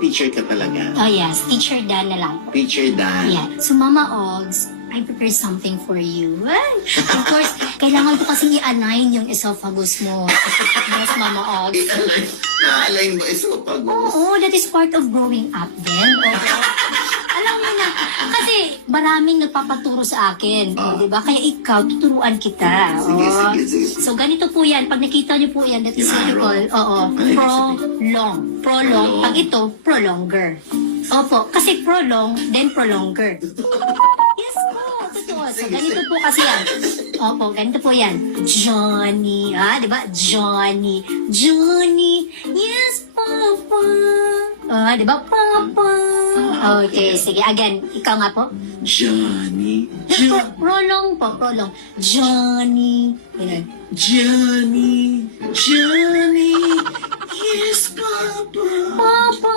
teacher ka talaga. Oh yes, Teacher Dan na lang. Teacher Dan. Yeah. So Mama Ogs, I prepared something for you. Ay, of course, kailangan ko kasi i-align yung esophagus mo. Yes, Mama Ogs. Na-align mo esophagus. Oo, that is part of growing up then. Oo. Alam mo na, kasi maraming nagpapaturo sa akin, di ba? Kaya ikaw, tuturuan kita. Sige, Oo. sige. So, ganito po yan. Pag nakita niyo po yan, that is what you call, prolong. Prolong. Pag ito, prolonger. Opo, kasi prolong, then prolonger. Yes po, totoo. So, ganito po kasi yan. Opo, ganito po yan. Johnny, di ba? Johnny. Johnny. Yes, Papa. Di ba? Papa. Okay, sige. Again, ikaw nga po. Johnny. Prolong po, prolong. Johnny. Ganun. Johnny. Johnny. Yes, Papa. Papa.